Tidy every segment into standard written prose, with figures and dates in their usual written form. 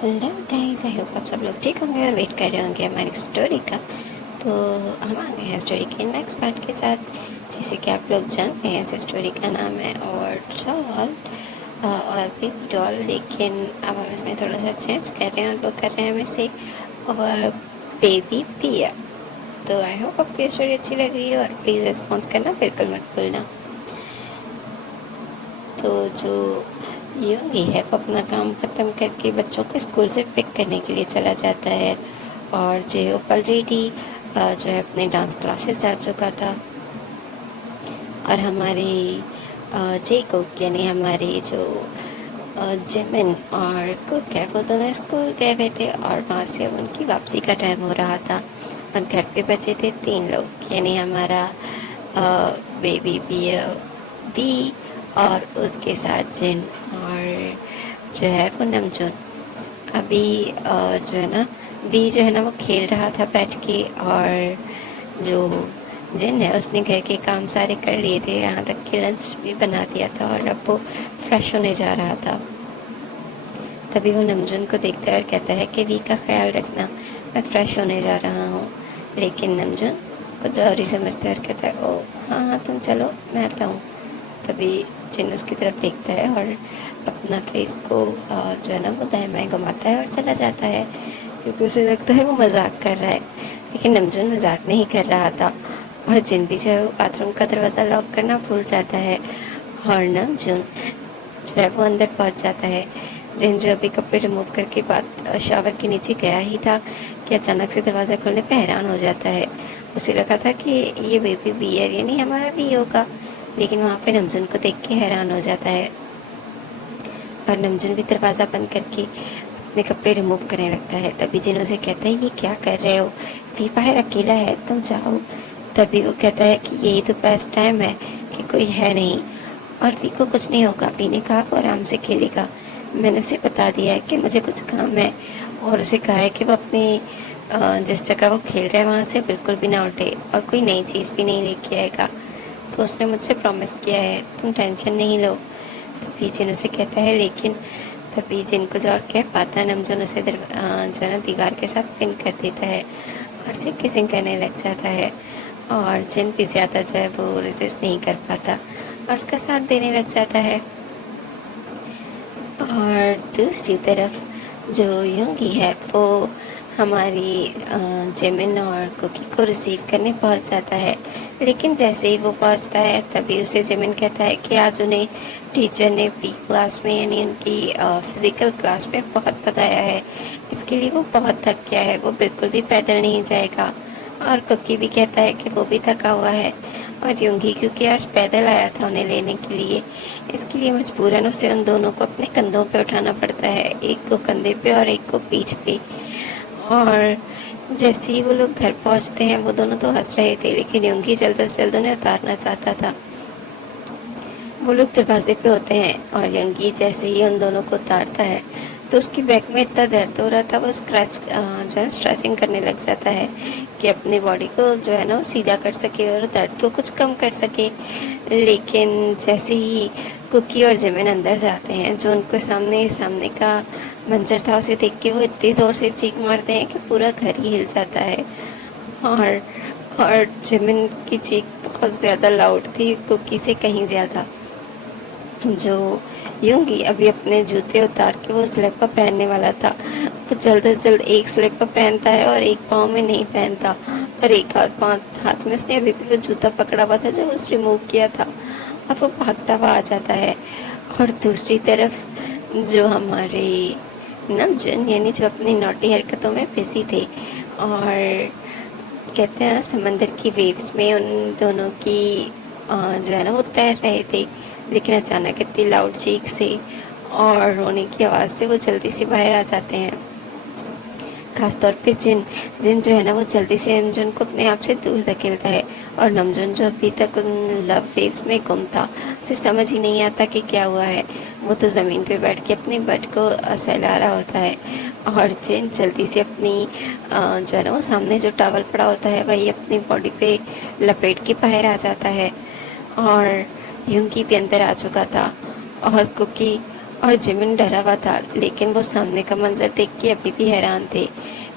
Hello guys, I hope आप सब लोग ठीक होंगे और वेट कर रहे होंगे हमारी स्टोरी का। तो हम आ गए हैं स्टोरी के नेक्स्ट पार्ट के साथ। जैसे कि आप लोग जानते हैं, ऐसे स्टोरी का नाम है और डॉल और भी डॉल, लेकिन अब हम इसमें थोड़ा सा चेंज कर रहे हैं और वो कर रहे हैं हमें से और बेबी पिया। तो आई होप आपको ये स्टोरी अच्छी लग रही है और प्लीज़ रिस्पॉन्स करना बिल्कुल मत भूलना। तो जो योगी है वो अपना काम ख़त्म करके बच्चों को स्कूल से पिक करने के लिए चला जाता है और जेओप ऑलरेडी जो है अपने डांस क्लासेस जा चुका था। और हमारे जेकोक यानी हमारे जो जिमिन और कुक है वो दोनों स्कूल गए हुए थे और वहाँ से अब उनकी वापसी का टाइम हो रहा था और घर पे बचे थे 3 लोग, यानी हमारा बेबी बी और उसके साथ जिन और जो है वो नमजून। अभी जो है ना बी जो है ना वो खेल रहा था बैठ के, और जो जिन है उसने घर के काम सारे कर लिए थे, यहाँ तक कि लंच भी बना दिया था और अब वो फ्रेश होने जा रहा था। तभी वो नमजून को देखता है और कहता है कि वी का ख्याल रखना, मैं फ्रेश होने जा रहा हूँ। लेकिन नमजून कुछ और ही समझता है और कहता है ओ हाँ हाँ तुम चलो मैं आता हूँ। तभी जिन उसकी तरफ देखता है और अपना फेस को जो है ना वो दाएं बाएं घुमाता है और चला जाता है, क्योंकि उसे लगता है वो मजाक कर रहा है। लेकिन नमजून मजाक नहीं कर रहा था और जिन भी जो है वो बाथरूम का दरवाज़ा लॉक करना भूल जाता है और नमजून जो है वो अंदर पहुंच जाता है। जिन जो अभी कपड़े रिमूव करके बाद शावर के नीचे गया ही था कि अचानक से दरवाज़ा खोलने पर हैरान हो जाता है। उसे लगा था कि ये बेबी बियर यानी हमारा भी होगा, लेकिन वहाँ पे नमजून को देख के हैरान हो जाता है और नमजून भी दरवाज़ा बंद करके अपने कपड़े रिमूव करने लगता है। तभी जिन उसे कहता है ये क्या कर रहे हो, वी बाहर अकेला है तुम जाओ। तभी वो कहता है कि यही तो बेस्ट टाइम है कि कोई है नहीं और वी को कुछ नहीं होगा। वी ने कहा वो आराम से खेलेगा, मैंने उसे बता दिया है कि मुझे कुछ काम है और उसे कहा है कि वो अपनी जिस जगह वो खेल रहा है वहाँ से बिल्कुल भी ना उठे और कोई नई चीज़ भी नहीं लेके आएगा। तो उसने मुझसे प्रॉमिस किया है, तुम टेंशन नहीं लो। तभी जिन उसे कहता है, लेकिन तभी जिन कुछ और कह पाता है नमजून उसे जो है ना दीवार के साथ पिन कर देता है और उसे किसिंग करने लग जाता है और जिन भी ज़्यादा जो है वो रेजिस्ट नहीं कर पाता और उसका साथ देने लग जाता है। और दूसरी तरफ जो योंगी है वो हमारी जिमिन और कुकी को रिसीव करने पहुंच जाता है। लेकिन जैसे ही वो पहुंचता है तभी उसे जिमिन कहता है कि आज उन्हें टीचर ने पी क्लास में यानी उनकी फिज़िकल क्लास में बहुत भगाया है, इसके लिए वो बहुत थक गया है, वो बिल्कुल भी पैदल नहीं जाएगा। और कुकी भी कहता है कि वो भी थका हुआ है और योंगी क्योंकि आज पैदल आया था उन्हें लेने के लिए, इसके लिए मजबूरन उसे उन दोनों को अपने कंधों पे उठाना पड़ता है, एक को कंधे पे और एक को पीठ पे। और जैसे ही वो लोग घर पहुंचते हैं वो दोनों तो हंस रहे थे, लेकिन योंगी जल्द से जल्द उन्हें उतारना चाहता था। वो लोग दरवाजे पे होते हैं और योंगी जैसे ही उन दोनों को उतारता है तो उसकी बैक में इतना दर्द हो रहा था, वो जो है स्ट्रेचिंग करने लग जाता है कि अपनी बॉडी को जो है ना वो सीधा कर सके और दर्द को कुछ कम कर सके। लेकिन जैसे ही कुकी और जिमिन अंदर जाते हैं, जो उनको सामने सामने का मंजर था उसे देख के वो इतनी ज़ोर से चीख मारते हैं कि पूरा घर ही हिल जाता है। और और जिमिन की चीख बहुत ज़्यादा लाउड थी, कुकी से कहीं ज़्यादा। जो योंगी अभी अपने जूते उतार के वो स्लीपर पहनने वाला था, वो जल्द से जल्द एक स्लीपर पहनता है और एक पाँव में नहीं पहनता और एक हाथ में उसने अभी भी वो जूता पकड़ा हुआ था जो उसने रिमूव किया था और वो भागता हुआ आ जाता है। और दूसरी तरफ जो हमारे नमजून यानी जो अपनी नौटी हरकतों में बिजी थे और कहते हैं समंदर की वेव्स में उन दोनों की जो है ना वो तैर रहे थे, लेकिन अचानक इतनी लाउड चीख से और रोने की आवाज़ से वो जल्दी से बाहर आ जाते हैं। खासतौर पे जिन जिन जो है ना वो जल्दी से नमजून को अपने आप से दूर धकेलता है और नमजून जो अभी तक उन लव वेव्स में गुम था उसे समझ ही नहीं आता कि क्या हुआ है। वो तो ज़मीन पे बैठ के अपने बट को सहला रहा होता है और जिन जल्दी से अपनी जो है ना वो सामने जो टॉवल पड़ा होता है वही अपनी बॉडी पे लपेट के बाहर आ जाता है। और योंगी भी अंदर आ चुका था और कुकी और जिमिन डरा हुआ था, लेकिन वो सामने का मंजर देख के अभी भी हैरान थे,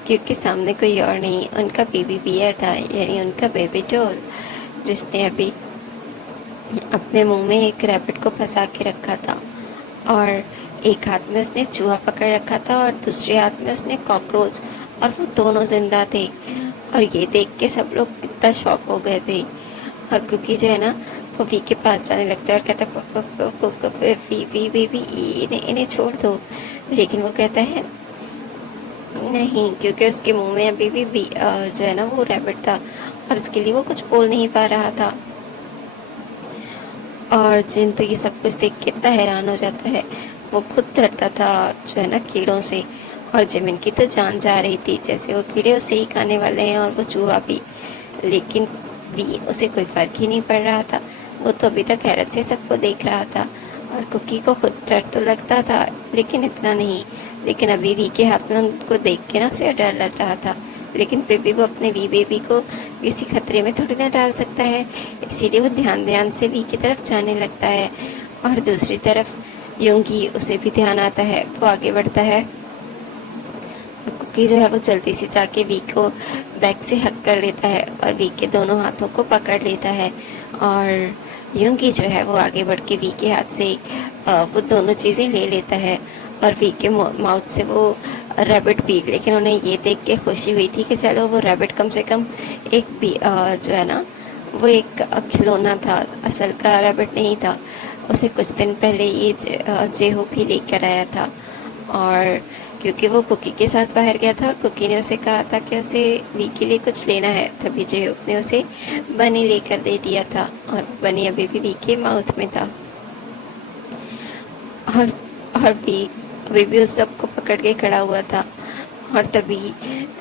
क्योंकि सामने कोई और नहीं, उनका बेबी बियर था, यानी उनका बेबी डॉल, जिसने अभी अपने मुंह में एक रैबिट को फंसा के रखा था। और एक हाथ में उसने चूहा पकड़ रखा था और दूसरे हाथ में उसने कॉकरोच, और वो दोनों जिंदा थे। और ये देख के सब लोग कितना शॉक हो गए थे। और कुकी जो है ना, वो वी के पास जाने लगता है और कहता है वी बेबी, इन्हें छोड़ दो। लेकिन वो कहता है नहीं, क्योंकि उसके मुंह में अभी भी जो है ना वो रैबिट था, और इसके लिए वो कुछ बोल नहीं पा रहा था। और जिन तो ये सब कुछ देख के इतना हैरान हो जाता है, वो खुद डरता था जो है ना कीड़ों से, और जिमिन की तो जान जा रही थी, जैसे वो कीड़े उसे ही खाने वाले हैं और वो चूहा भी। लेकिन भी उसे कोई फर्क ही नहीं पड़ रहा था, वो तो अभी तक हैरत से सबको देख रहा था। और कुकी को खुद डर तो लगता था, लेकिन इतना नहीं। लेकिन अभी वी के हाथ में उनको देख के ना उसे डर लग रहा था, लेकिन फिर भी वो अपने वी बेबी को किसी खतरे में थोड़ी ना डाल सकता है, इसीलिए वो ध्यान ध्यान से वी की तरफ जाने लगता है। और दूसरी तरफ योंगी, उसे भी ध्यान आता है, वो आगे बढ़ता है। कुकी जो है वो जल्दी से जाके वी को बैक से हक कर लेता है और वी के दोनों हाथों को पकड़ लेता है। और योंगी जो है वो आगे बढ़ के वी के हाथ से वो दोनों चीज़ें ले लेता है, और वी के माउथ से वो रैबिट पी। लेकिन उन्हें ये देख के खुशी हुई थी कि चलो वो रैबिट कम से कम एक जो है ना वो एक खिलौना था, असल का रैबिट नहीं था। उसे कुछ दिन पहले ये जेहो भी लेकर आया था, और क्योंकि वो कुकी के साथ बाहर गया था और कुकी ने उसे कहा था कि उसे वी के लिए कुछ लेना है, तभी जेहो ने उसे बनी लेकर दे दिया था, और बनी अभी भी वी के माउथ में था। और वी अभी भी उस सबको पकड़ के खड़ा हुआ था। और तभी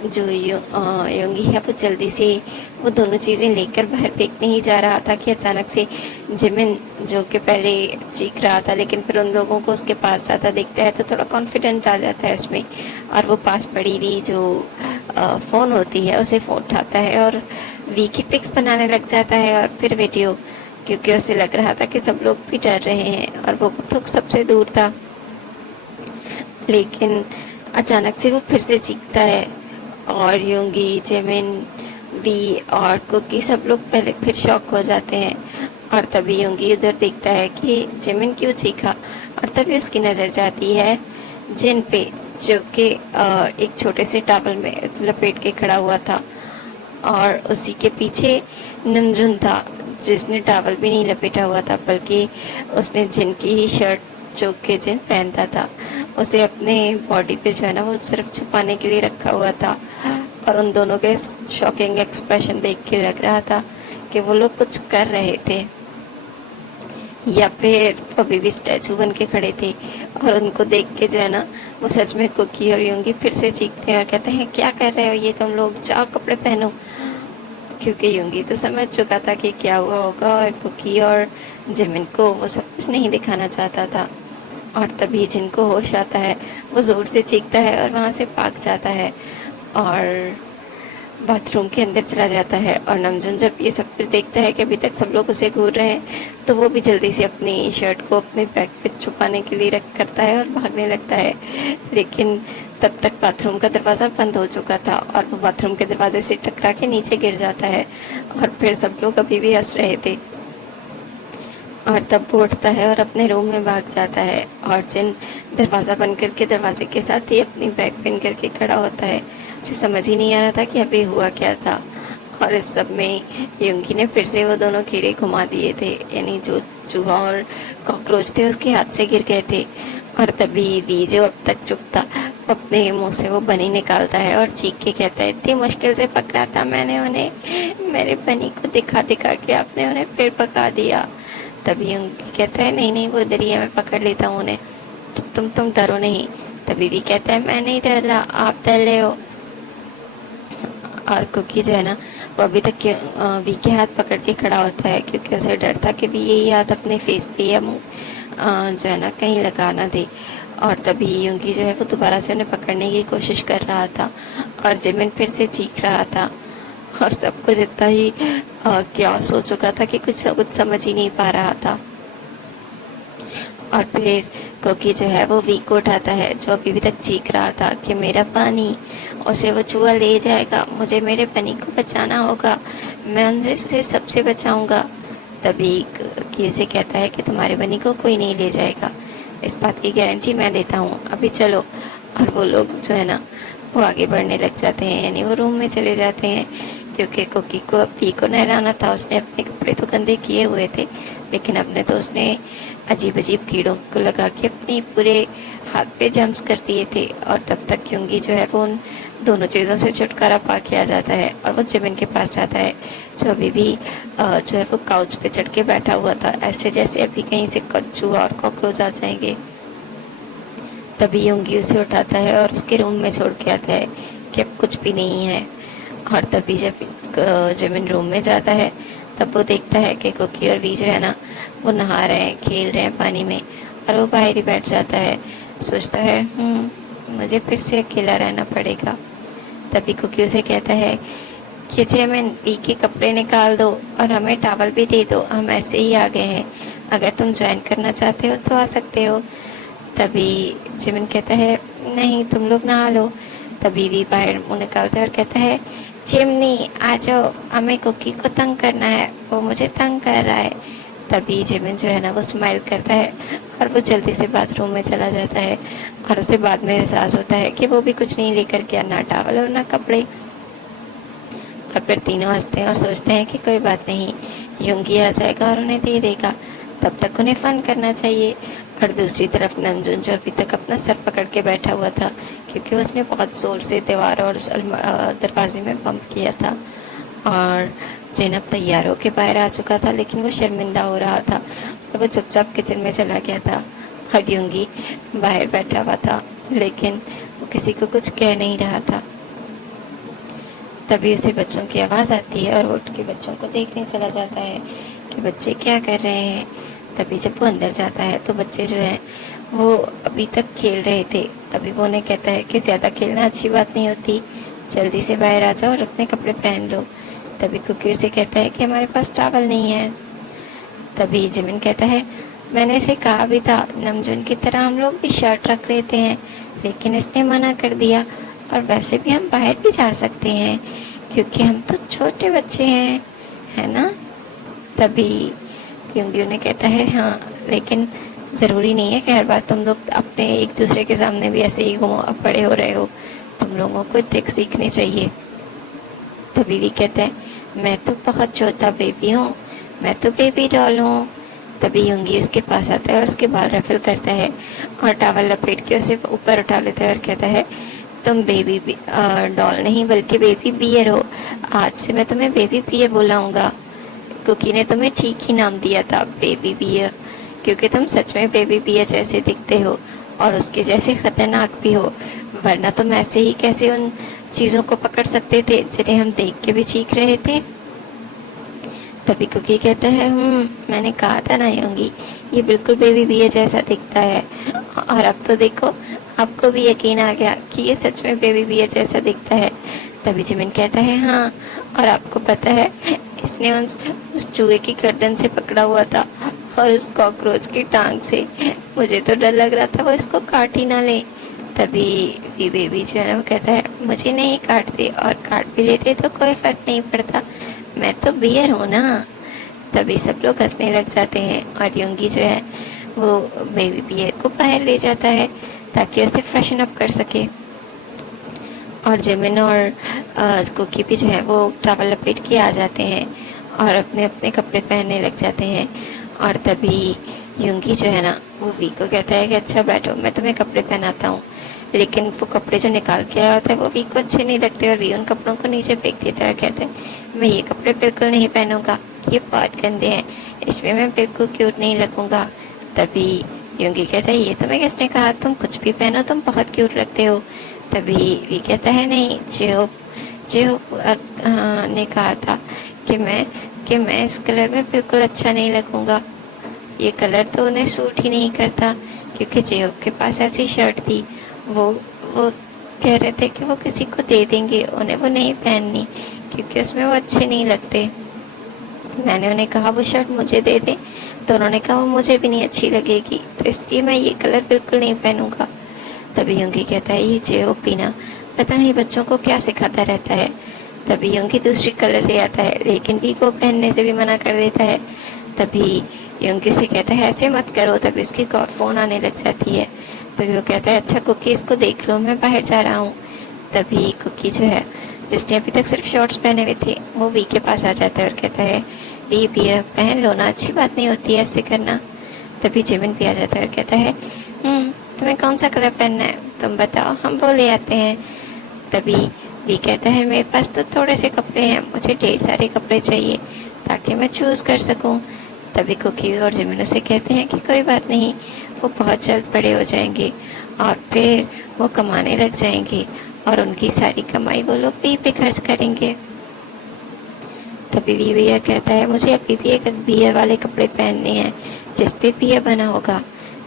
जो योंगी है वो जल्दी से वो दोनों चीज़ें लेकर बाहर फेंकने ही जा रहा था कि अचानक से जिमिन, जो कि पहले चीख रहा था लेकिन फिर उन लोगों को उसके पास जाता देखता है तो थोड़ा कॉन्फिडेंट आ जाता है उसमें, और वो पास पड़ी हुई जो फ़ोन होती है उसे फ़ोन उठाता है और वी की पिक्स बनाने लग जाता है, और फिर वीडियो, क्योंकि उसे लग रहा था कि सब लोग भी डर रहे हैं और वो तो सबसे दूर था। लेकिन अचानक से वो फिर से चीखता है, और योंगी, जेमिन, वी और कुकी सब लोग पहले फिर शॉक हो जाते हैं। और तभी योंगी उधर देखता है कि जेमिन क्यों चीखा, और तभी उसकी नज़र जाती है जिन पे, जो कि एक छोटे से टॉवल में लपेट के खड़ा हुआ था, और उसी के पीछे नमजून था, जिसने टॉवल भी नहीं लपेटा हुआ था, बल्कि उसने जिन की ही शर्ट, जो कि जिन पहनता था, उसे अपने बॉडी पे जो है ना वो सिर्फ छुपाने के लिए रखा हुआ था। और उन दोनों के शॉकिंग एक्सप्रेशन देख के लग रहा था कि वो लोग कुछ कर रहे थे, या फिर अभी भी स्टैचू बन के खड़े थे। और उनको देख के जो है ना वो सच में कुकी और योंगी फिर से चीखते हैं और कहते हैं क्या कर रहे हो ये तुम लोग, जाओ कपड़े पहनो। क्योंकि योंगी तो समझ चुका था कि क्या हुआ होगा, और कुकी और जिमिन को वो सब कुछ नहीं दिखाना चाहता था। और तभी जिनको होश आता है वो ज़ोर से चीखता है और वहाँ से भाग जाता है और बाथरूम के अंदर चला जाता है। और नमजून जब ये सब कुछ देखता है कि अभी तक सब लोग उसे घूर रहे हैं, तो वो भी जल्दी से अपनी शर्ट को अपने बैग पे छुपाने के लिए रख करता है और भागने लगता है। लेकिन तब तक बाथरूम का दरवाज़ा बंद हो चुका था, और वो बाथरूम के दरवाजे से टकरा के नीचे गिर जाता है, और फिर सब लोग अभी भी हंस रहे थे। और तब वो उठता है और अपने रूम में भाग जाता है, और जिन दरवाज़ा बंद करके दरवाजे के साथ ही अपनी बैग पिन करके खड़ा होता है। उसे समझ ही नहीं आ रहा था कि अभी हुआ क्या था। और इस सब में योंगी ने फिर से वो दोनों कीड़े घुमा दिए थे, यानी जो चूहा और कॉकरोच थे उसके हाथ से गिर गए थे। और तभी वी, जो अब तक चुप था, अपने मुंह से वो बनी निकालता है और चीख के कहता है इतनी मुश्किल से पकड़ा था मैंने उन्हें, मेरे बनी को दिखा दिखा के आपने उन्हें फिर पका दिया। तभी योंगी कहता है नहीं नहीं, वो इधर ही है, मैं पकड़ लेता हूँ उन्हें, तुम डरो नहीं। तभी भी कहता है मैं नहीं डरा, आप डर रहे हो। और कुकी जो है ना वो अभी तक वी के हाथ पकड़ के खड़ा होता है, क्योंकि उसे डर था कि वी यही हाथ अपने फेस पे या मुंह जो है ना कहीं लगा ना दे। और तभी योंगी जो है वो दोबारा से उन्हें पकड़ने की कोशिश कर रहा था, और जिमिन फिर से चीख रहा था, और सब कुछ इतना ही क्या हो चुका था कि कुछ समझ ही नहीं पा रहा था। और फिर कोकी जो है वो वी को उठाता है, जो अभी भी तक चीख रहा था कि मेरा पानी, उसे वो चूहा ले जाएगा, मुझे मेरे बनी को बचाना होगा, मैं उनसे सबसे बचाऊंगा। तभी कोकी उसे कहता है कि तुम्हारे बनी को कोई नहीं ले जाएगा, इस बात की गारंटी मैं देता हूँ, अभी चलो। और वो लोग जो है ना वो आगे बढ़ने लग जाते हैं, यानी वो रूम में चले जाते हैं, क्योंकि कोकी को अब वी को नहलाना था। उसने अपने कपड़े तो गंदे किए हुए थे, लेकिन अपने तो उसने अजीब अजीब कीड़ों को लगा के अपने पूरे हाथ पे जम्स कर दिए थे। और तब तक युंगी जो है वो उन दोनों चीज़ों से छुटकारा पा के आ जाता है, और वो जिमिन के पास जाता है, जो अभी भी जो है वो काउच पे चढ़ के बैठा हुआ था, ऐसे जैसे अभी कहीं से चूहा और कॉकरोच आ जाएंगे। तभी युंगी उसे उठाता है और उसके रूम में छोड़ के आता है कि अब कुछ भी नहीं है। और तभी जब जिमिन रूम में जाता है, तब वो देखता है कि कोकी और वी जो है ना वो नहा रहे हैं, खेल रहे हैं पानी में, और वो बाहर ही बैठ जाता है। सोचता है मुझे फिर से अकेला रहना पड़ेगा। तभी कोकी उसे कहता है कि जिमिन, वी के कपड़े निकाल दो और हमें टॉवल भी दे दो, हम ऐसे ही आ गए हैं, अगर तुम ज्वाइन करना चाहते हो तो आ सकते हो। तभी जिमिन कहता है नहीं, तुम लोग नहा लो। तभी वी बाहर मुंह निकालता है और कहता है चिमनी आ जाओ, हमें कुकी को तंग करना है, वो मुझे तंग कर रहा है। तभी जिमिन जो है ना वो स्माइल करता है और वो जल्दी से बाथरूम में चला जाता है, और उसे बाद में एहसास होता है कि वो भी कुछ नहीं लेकर के, ना टॉवल और ना कपड़े। और फिर तीनों हंसते हैं और सोचते हैं कि कोई बात नहीं, युंगी आ जाएगा और उन्हें दे देगा, तब तक उन्हें फन करना चाहिए। और दूसरी तरफ नमजून जो अभी तक अपना सर पकड़ के बैठा हुआ था, क्योंकि उसने बहुत ज़ोर से दीवार और दरवाजे में बम्प किया था, और जैनब तैयार होकर बाहर आ चुका था, लेकिन वो शर्मिंदा हो रहा था और वो चुपचाप किचन में चला गया था। और युंगी बाहर बैठा हुआ था, लेकिन वो किसी को कुछ कह नहीं रहा था। तभी उसे बच्चों की आवाज़ आती है और वो उठ के बच्चों को देखने चला जाता है कि बच्चे क्या कर रहे हैं। तभी जब वो अंदर जाता है तो बच्चे जो हैं वो अभी तक खेल रहे थे। तभी वो उन्हें कहता है कि ज़्यादा खेलना अच्छी बात नहीं होती, जल्दी से बाहर आ जाओ और अपने कपड़े पहन लो। तभी कुकी उसे कहता है कि हमारे पास टॉवल नहीं है। तभी जिमिन कहता है मैंने इसे कहा भी था, नमजून की तरह हम लोग भी शर्ट रख लेते हैं, लेकिन इसने मना कर दिया, और वैसे भी हम बाहर भी जा सकते हैं क्योंकि हम तो छोटे बच्चे हैं, है ना। तभी युंगी उन्हें कहता है हाँ, लेकिन ज़रूरी नहीं है कि हर बार तुम लोग अपने एक दूसरे के सामने भी ऐसे ही घूमो, अब बड़े हो रहे हो, तुम लोगों को देख सीखनी चाहिए। तभी भी कहते हैं मैं तो बहुत छोटा बेबी हूँ, मैं तो बेबी डॉल हूँ। तभी युंगी उसके पास आता है और उसके बाल रफल करता है और टॉवल लपेट के उसे ऊपर उठा लेता है और कहता है तुम बेबी डॉल नहीं बल्कि बेबी बियर हो, आज से मैं तुम्हें बेबी बियर बुलाऊंगा। कुकी ने तुम्हें ठीक ही नाम दिया था, बेबी बियर, क्योंकि तुम सच में बेबी बियर जैसे दिखते हो और उसके जैसे खतरनाक भी हो, वरना तुम ऐसे ही कैसे उन चीज़ों को पकड़ सकते थे जिन्हें हम देख के भी चीख रहे थे। तभी कुकी कहता है मैंने कहा था ना युंगी, ये बिल्कुल बेबी बियर जैसा दिखता है, और अब तो देखो आपको भी यकीन आ गया कि ये सच में बेबी बियर जैसा दिखता है। तभी जिमिन कहता है हाँ, और आपको पता है इसने उस चूहे की गर्दन से पकड़ा हुआ था और उस कॉकरोच की टांग से, मुझे तो डर लग रहा था वो इसको काट ही ना ले। तभी वी बेबी जो है ना वो कहता है मुझे नहीं काटते, और काट भी लेते तो कोई फर्क नहीं पड़ता, मैं तो बियर हूँ ना। तभी सब लोग हंसने लग जाते हैं और युंगी जो है वो बेबी बियर को बाहर ले जाता है ताकि उसे फ्रेशन अप कर सके। और जिमिन और कुकी भी जो है वो टॉवल लपेट के आ जाते हैं और अपने अपने कपड़े पहनने लग जाते हैं। और तभी युंगी जो है ना वो वी को कहता है कि अच्छा बैठो, मैं तुम्हें कपड़े पहनाता हूँ, लेकिन वो कपड़े जो निकाल के आया होता है वो वी को अच्छे नहीं लगते और वी उन कपड़ों को नीचे फेंक देता है और कहते हैं मैं ये कपड़े बिल्कुल नहीं पहनूंगा, ये बहुत गंदे हैं, इसमें मैं बिल्कुल क्यूट नहीं लगूंगा। तभी युंगी कहता है ये तुम्हें किसने कहा, तुम कुछ भी पहनो, तुम बहुत क्यूट लगते हो। तभी वी कहता है नहीं, जेहोप ने कहा था कि मैं इस कलर में बिल्कुल अच्छा नहीं लगूंगा, ये कलर तो उन्हें सूट ही नहीं करता, क्योंकि जेहोप के पास ऐसी शर्ट थी, वो कह रहे थे कि वो किसी को दे देंगे, उन्हें वो नहीं पहननी क्योंकि उसमें वो अच्छे नहीं लगते। मैंने उन्हें कहा वो शर्ट मुझे दे दे, तो उन्होंने कहा वो मुझे भी नहीं अच्छी लगेगी, तो इसलिए मैं ये कलर बिल्कुल नहीं पहनूंगा। तभी योंगी कहता है ये जेओपी ना पता नहीं बच्चों को क्या सिखाता रहता है। तभी योंगी दूसरी कलर ले आता है, लेकिन वी को पहनने से भी मना कर देता है। तभी योंगी से कहता है ऐसे मत करो, तभी उसकी फ़ोन आने लग जाती है। तभी वो कहता है अच्छा कुकी इसको देख लो, मैं बाहर जा रहा हूँ। तभी कुकी जो है जिसने अभी तक सिर्फ शॉर्ट्स पहने हुए थे, वो वी के पास आ जाता है और कहता है वी भी पहन लो ना, अच्छी बात नहीं होती है ऐसे करना। तभी जिमिन भी आ जाता है और कहता है तुम्हें कौन सा कलर पहनना है, तुम बताओ हम वो ले आते हैं। तभी वी कहता है मेरे पास तो थोड़े से कपड़े हैं, मुझे ढेर सारे कपड़े चाहिए ताकि मैं चूज़ कर सकूं। तभी कुकी और जिमिन उसे कहते हैं कि कोई बात नहीं, वो बहुत जल्द बड़े हो जाएंगे और फिर वो कमाने लग जाएंगे और उनकी सारी कमाई वो लोग वी पे खर्च करेंगे। तभी वी भैया कहता है मुझे अभी भी एक बियर वाले कपड़े पहनने हैं जिस पे बियर बना होगा।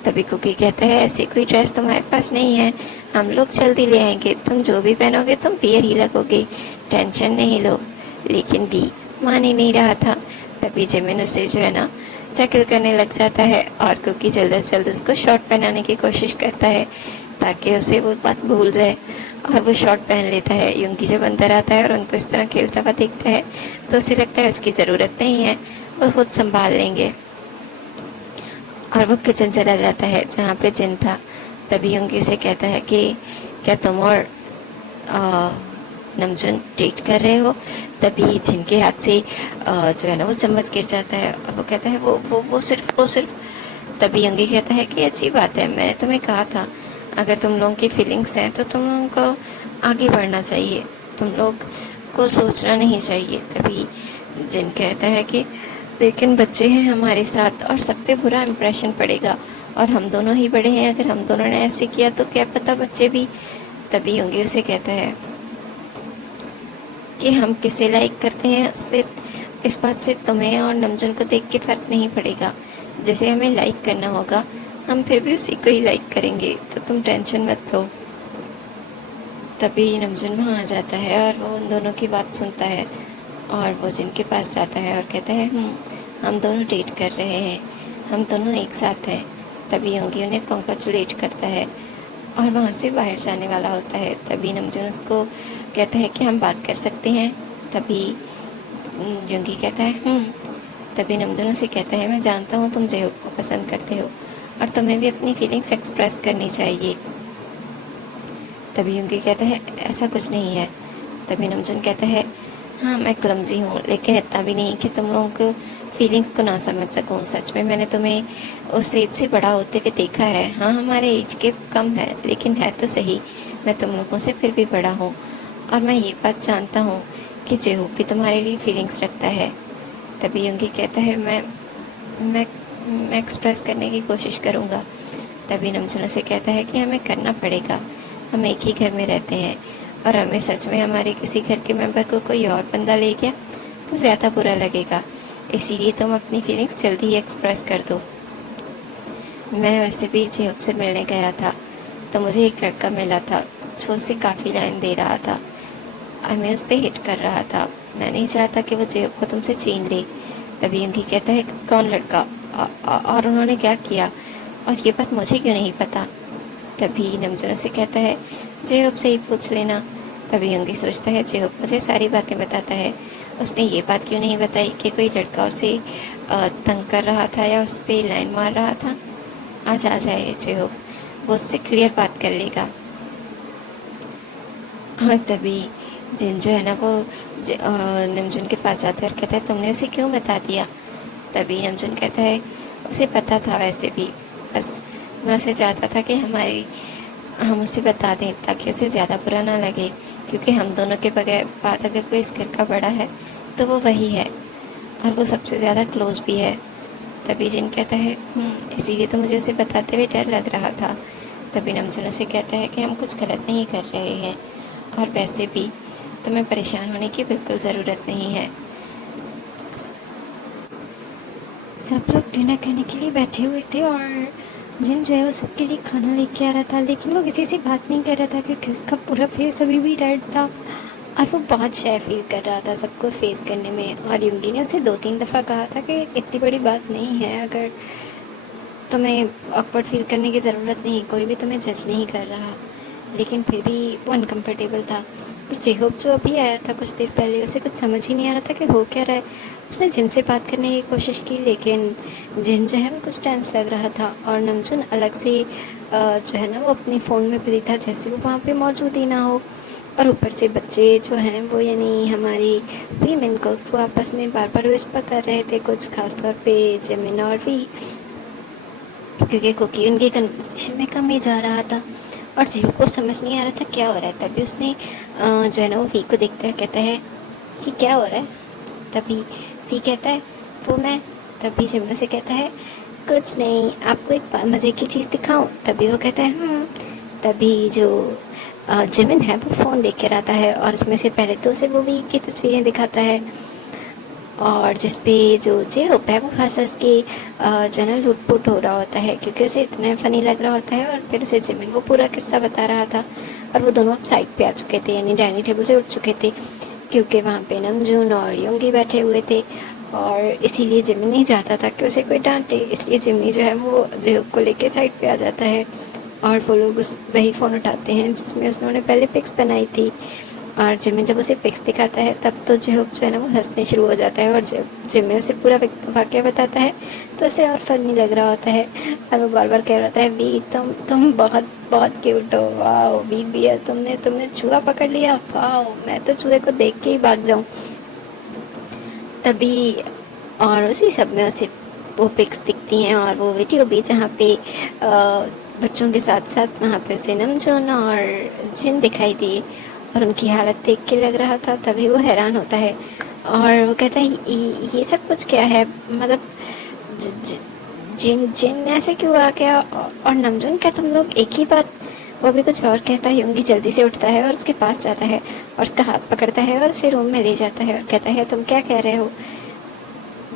तभी कुकी कहता है ऐसी कोई ड्रेस तुम्हारे पास नहीं है, हम लोग जल्दी ले आएंगे, तुम जो भी पहनोगे तुम बियर ही लगोगे, टेंशन नहीं लो। लेकिन वी मान ही नहीं रहा था। तभी जिमिन उसे जो है ना चकिल करने लग जाता है और कुकी जल्द से जल्द उसको शॉर्ट पहनाने की कोशिश करता है ताकि उसे वो बात भूल जाए और वो शॉर्ट पहन लेता है। योंगी जब अंदर आता है और उनको इस तरह खेलता हुआ देखता है तो उसे लगता है उसकी ज़रूरत नहीं है, वो खुद संभाल लेंगे। और वो किचन चला जाता है जहाँ पे जिन था। तभी योंगी उसे कहता है कि क्या तुम और नमजून डेट कर रहे हो। तभी जिनके हाथ से जो है ना वो चम्मच गिर जाता है और वो कहता है वो सिर्फ। तभी योंगी कहता है कि अच्छी बात है, मैंने तुम्हें कहा था अगर तुम लोगों की फीलिंग्स हैं तो तुम लोगों को आगे बढ़ना चाहिए, तुम लोग को सोचना नहीं चाहिए। तभी जिन कहता है कि लेकिन बच्चे हैं हमारे साथ और सब पे बुरा इम्प्रेशन पड़ेगा और हम दोनों ही बड़े हैं, अगर हम दोनों ने ऐसे किया तो क्या पता बच्चे भी। तभी योंगी उसे कहता है कि हम किसे लाइक करते हैं उससे इस बात से तुम्हें और नमजून को देख के फ़र्क नहीं पड़ेगा, जैसे हमें लाइक करना होगा हम फिर भी उसी को ही लाइक करेंगे, तो तुम टेंशन मत लो। तभी नमजून वहाँ आ जाता है और वो उन दोनों की बात सुनता है और वो जिनके पास जाता है और कहता है हम दोनों डेट कर रहे हैं, हम दोनों एक साथ हैं। तभी योंगी उन्हें कॉन्ग्रेचुलेट करता है और वहाँ से बाहर जाने वाला होता है। तभी नमजून उसको कहता है कि हम बात कर सकते हैं। तभी योंगी कहता है तभी नमजून उसे कहता है मैं जानता हूँ तुम जेहोप को पसंद करते हो और तुम्हें भी अपनी फीलिंग्स एक्सप्रेस करनी चाहिए। तभी योंगी कहता है ऐसा कुछ नहीं है। तभी नमजून कहता है हाँ मैं क्लमजी हूँ, लेकिन इतना भी नहीं कि तुम लोगों को फीलिंग्स को ना समझ सकूँ। सच में मैंने तुम्हें उस एज से बड़ा होते हुए देखा है। हाँ हमारे एज के कम है, लेकिन है तो सही, मैं तुम लोगों से फिर भी बड़ा हूँ और मैं ये बात जानता हूँ कि जेहोप भी तुम्हारे लिए फीलिंग्स रखता है। तभी योंगी कहता है मैं एक्सप्रेस करने की कोशिश करूँगा। तभी नमजून से कहता है कि हमें करना पड़ेगा, हम एक ही घर में रहते हैं और हमें सच में हमारे किसी घर के मेंबर को कोई और बंदा ले गया तो ज़्यादा बुरा लगेगा, इसीलिए तुम अपनी फीलिंग्स जल्दी ही एक्सप्रेस कर दो। मैं वैसे भी जेहोप से मिलने गया था तो मुझे एक लड़का मिला था जो उसे काफ़ी लाइन दे रहा था और मैं उस पर हिट कर रहा था, मैं नहीं चाहता कि वो जेहोप को तुमसे छीन ले। तभी योंगी कहता है कौन लड़का और उन्होंने क्या किया और ये बात मुझे क्यों नहीं पता। तभी नमजून से कहता है जेहोप से ही पूछ लेना। तभी योंगी सोचता है जेहोप मुझे सारी बातें बताता है, उसने ये बात क्यों नहीं बताई कि कोई लड़का उसे तंग कर रहा था या उस पर लाइन मार रहा था। आज आ जाए जेहोप, वो उससे क्लियर बात कर लेगा। और तभी जिन जो है ना वो नमजून के पास जाता है और कहता है तुमने उसे क्यों बता दिया। तभी नमजून कहता है उसे पता था वैसे भी, बस मैं उसे चाहता था कि हम उसे बता दें ताकि उसे ज़्यादा बुरा ना लगे, क्योंकि हम दोनों के बगैर बाद अगर कोई इस घर का बड़ा है तो वो वही है और वो सबसे ज़्यादा क्लोज भी है। तभी जिन कहता है इसीलिए तो मुझे उसे बताते हुए डर लग रहा था। तभी नमजून उसे कहता है कि हम कुछ गलत नहीं कर रहे हैं और वैसे भी तुम्हें परेशान होने की बिल्कुल ज़रूरत नहीं है। सब लोग डिनर करने के लिए बैठे हुए थे और जिन जो है वो सबके लिए खाना लेके आ रहा था, लेकिन वो किसी से बात नहीं कर रहा था क्योंकि उसका पूरा फेस अभी भी रेड था और वो बहुत शाय फील कर रहा था सबको फेस करने में। और युंगी ने उसे 2-3 दफ़ा कहा था कि इतनी बड़ी बात नहीं है, अगर तुम्हें ऑकवर्ड फील करने की ज़रूरत नहीं, कोई भी तुम्हें जज नहीं कर रहा। लेकिन फिर भी वो अनकम्फर्टेबल था। और जेहोप जो अभी आया था कुछ देर पहले, उसे कुछ समझ ही नहीं आ रहा था कि हो क्या रहा है। उसने जिन से बात करने की कोशिश की, लेकिन जिन जो है वो कुछ टेंस लग रहा था, और नमजून अलग से जो है ना वो अपनी फ़ोन में बिजी था, जैसे वो वहाँ पे मौजूद ही ना हो। और ऊपर से बच्चे जो हैं वो, यानी हमारी वीमेन को, वो आपस में बार बार विस्पर कर रहे थे, कुछ खास तौर पे जेमिन और वी, क्योंकि कुकी उनके कन्वर्सेशन में कम ही जा रहा था। और जीहू को समझ नहीं आ रहा था क्या हो रहा है। तभी उसने जो है ना वो वी को देखता है, कहता है कि क्या हो रहा है। तभी वी कहता है वो मैं। तभी जिमनो से कहता है कुछ नहीं, आपको एक मज़े की चीज़ दिखाऊं। तभी वो कहता है। तभी जो जिमिन है वो फ़ोन देख कर आता है, और उसमें से पहले तो उसे वो वी की तस्वीरें दिखाता है, और जिस पे जो जे होप है वो हंस हंस के जो है ना लूटपुट हो रहा होता है, क्योंकि उसे इतना फ़नी लग रहा होता है। और फिर उसे जिमिन वो पूरा किस्सा बता रहा था, और वो दोनों अब साइड पे आ चुके थे, यानी डाइनिंग टेबल से उठ चुके थे, क्योंकि वहाँ पे नमजून और योंगी बैठे हुए थे। और इसीलिए जिमिन नहीं चाहता था कि उसे कोई डांटे, इसलिए जिमनी जो है वो जेहोप को लेके साइड पे आ जाता है, और वो लोग उस वही फ़ोन उठाते हैं जिसमें उन्होंने पहले पिक्स बनाई थी। और जिमिन जब उसे पिक्स दिखाता है तब तो जेहोप जो है ना वो हंसने शुरू हो जाता है, और जब जिमिन उसे पूरा वाक़या बताता है तो उसे और फनी लग रहा होता है, और वो बार बार कह रहा होता है वी तुम बहुत बहुत क्यूट हो, वाह वी भैया तुमने तुमने चूहा पकड़ लिया, वाह मैं तो चूहे को देख के ही भाग जाऊँ। तभी और उसी सब में उसे वो पिक्स दिखती हैं, और वो वीडियो भी जहाँ पे बच्चों के साथ साथ वहाँ पे उसे नमजून और जिन दिखाई दिए, और उनकी हालत देख के लग रहा था। तभी वो हैरान होता है, और वो कहता है ये सब कुछ क्या है, मतलब ज, ज, जिन जिन ऐसे क्यों आ गया, और नमजून क्या तुम लोग एक ही बात। वो भी कुछ और कहता है। योंगी जल्दी से उठता है और उसके पास जाता है, और उसका हाथ पकड़ता है और उसे रूम में ले जाता है, और कहता है तुम क्या कह रहे हो,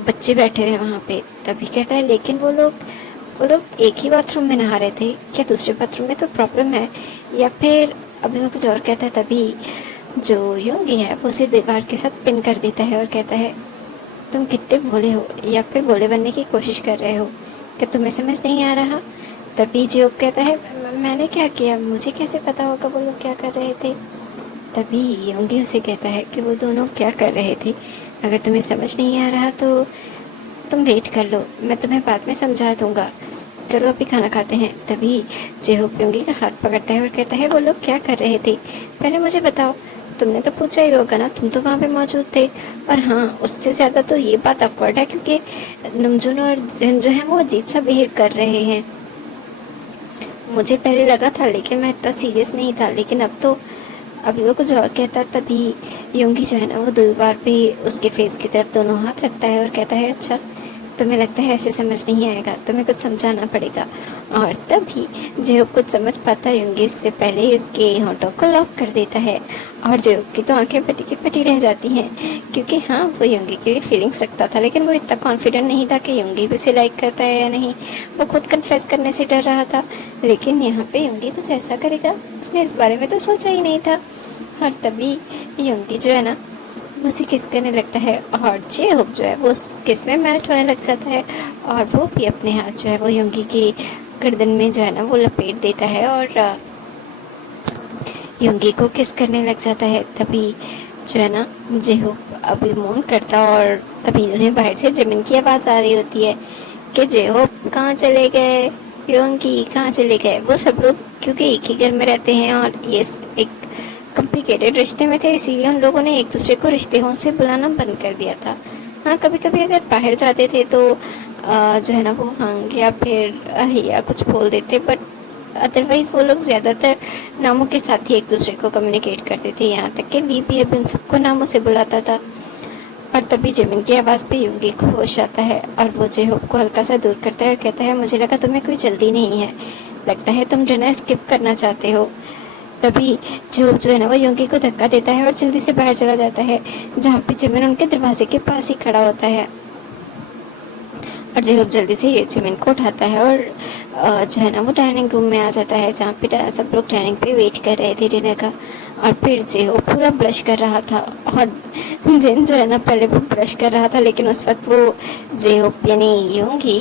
बच्चे बैठे हैं वहाँ पे। तभी कहता है लेकिन वो लोग एक ही बाथरूम में नहा रहे थे, क्या दूसरे बाथरूम में कोई प्रॉब्लम है, या फिर अभी वो कुछ और कहता है। तभी जो योंगी है वो उसे दीवार के साथ पिन कर देता है, और कहता है तुम कितने भोले हो, या फिर भोले बनने की कोशिश कर रहे हो, क्या तुम्हें समझ नहीं आ रहा। तभी जो कहता है मैंने क्या किया, मुझे कैसे पता होगा वो लोग क्या कर रहे थे। तभी योंगी उसे कहता है कि वो दोनों क्या कर रहे थे, अगर तुम्हें समझ नहीं आ रहा तो तुम वेट कर लो, मैं तुम्हें बाद में समझा दूंगा, चलो अभी खाना खाते हैं। तभी जेहोप योंगी का हाथ पकड़ता है और कहता है वो लोग क्या कर रहे थे, पहले मुझे बताओ, तुमने तो पूछा ही होगा ना, तुम तो वहाँ पे मौजूद थे। और हाँ, उससे ज़्यादा तो ये बात ऑकवर्ड है क्योंकि नमजून और जिन जो है वो अजीब सा बिहेव कर रहे हैं। मुझे पहले लगा था लेकिन मैं इतना सीरियस नहीं था, लेकिन अब तो अभी वो कुछ और कहता। तभी योंगी जो है ना वो दीवार पे उसके फेस की तरफ दोनों हाथ रखता है और कहता है अच्छा तुम्हें लगता है ऐसे समझ नहीं आएगा, तुम्हें कुछ समझाना पड़ेगा। और तभी जेहोप कुछ समझ पाता है योंगी इससे पहले इसके होठों को लॉक कर देता है, और जेहोप की तो आंखें पटी की पटी रह जाती हैं, क्योंकि हाँ वो योंगी के लिए फीलिंग्स रखता था, लेकिन वो इतना कॉन्फिडेंट नहीं था कि योंगी भी उसे लाइक करता है या नहीं। वो खुद कन्फेस करने से डर रहा था, लेकिन यहाँ पे योंगी कुछ ऐसा करेगा उसने इस बारे में तो सोचा ही नहीं था। और तभी योंगी जो है ना उसे किस करने लगता है, और जेहोप जो है वो उस किस में मेल्ट होने लग जाता है, और वो भी अपने हाथ जो है वो योंगी की गर्दन में जो है ना वो लपेट देता है, और योंगी को किस करने लग जाता है। तभी जो है ना जेहोप अभी मौन करता, और तभी उन्हें बाहर से जिमिन की आवाज़ आ रही होती है कि जेहोप कहाँ चले गए, योंगी कहाँ चले गए। वो सब लोग क्योंकि एक ही घर में रहते हैं और ये एक कॉम्प्लिकेटेड रिश्ते में थे, इसीलिए उन लोगों ने एक दूसरे को रिश्तेों से बुलाना बंद कर दिया था। हाँ, कभी कभी अगर बाहर जाते थे तो जो है ना वो हंग या फिर या कुछ बोल देते, बट अदरवाइज वो लोग ज़्यादातर नामों के साथ ही एक दूसरे को कम्युनिकेट करते थे, यहाँ तक कि वी भी अभी उन सबको नामों से बुलाता था। और तभी जिमिन की आवाज़ पे योंगी को होश आता है, और वो जेहोप को हल्का सा दूर करता है और कहता है मुझे लगा तुम्हें कोई जल्दी नहीं है, लगता है तुम डिनर स्किप करना चाहते हो। तभी जेहोप जो है ना वो योंगी को धक्का देता है और जल्दी से बाहर चला जाता है, जहाँ पे जिमिन उनके दरवाजे के पास ही खड़ा होता है। और जेहोप जल्दी से ये जिमिन को उठाता है और जो है ना वो डाइनिंग रूम में आ जाता है, जहाँ पे सब लोग डाइनिंग पे वेट कर रहे थे डिनर का। और फिर जो पूरा ब्लश कर रहा था, और जिन जो है ना पहले वो ब्रश कर रहा था, लेकिन उस वक्त वो जेहोप यानी योंगी